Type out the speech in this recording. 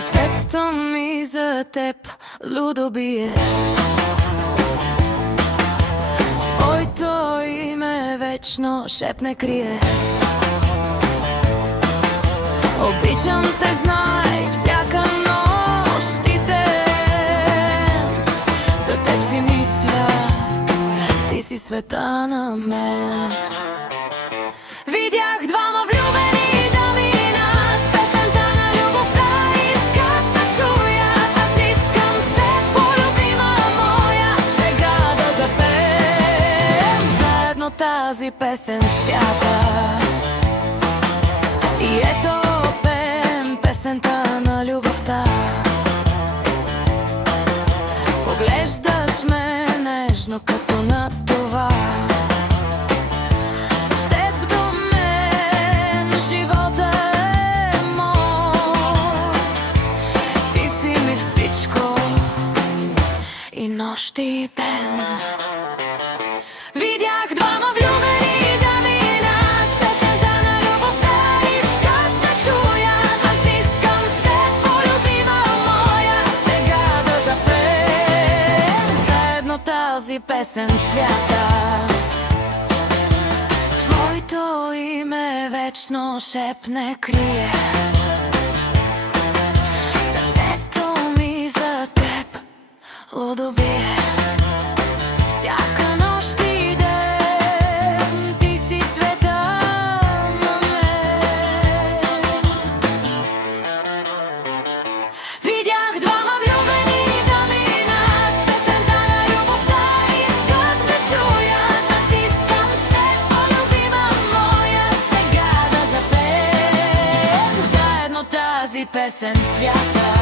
Сърцето ми за теб лудо бие. Твоето име вечно шепне крие. Обичам те, знай, всяка нощ и ден. За теб си мисля, ти си света на мен. Видях двама влюбени да минат, песента на любовта искат да чуят. Аз искам с теб, полюбима моя, сега да запеем заедно тази песен свята. И ето пеем песента на любовта. Поглеждаш ме нежно като на това. С теб до мен живота е мой. Ти си ми всичко и нощ и ден. Видях двама влюбени да минат, песента на любовта искат да чуят. Аз искам с теб, полюбима моя, сега да запеем заедно тази песен свята. Твоето име вечно шепне крие. Сърцето ми за теб лудо бие. Всяка нощ и ден ти си света на мен. Видях двама влюбени да минат, песента на любовта искат да чуят. Аз искам с теб, полюбима моя, сега да запеем заедно тази песен свята.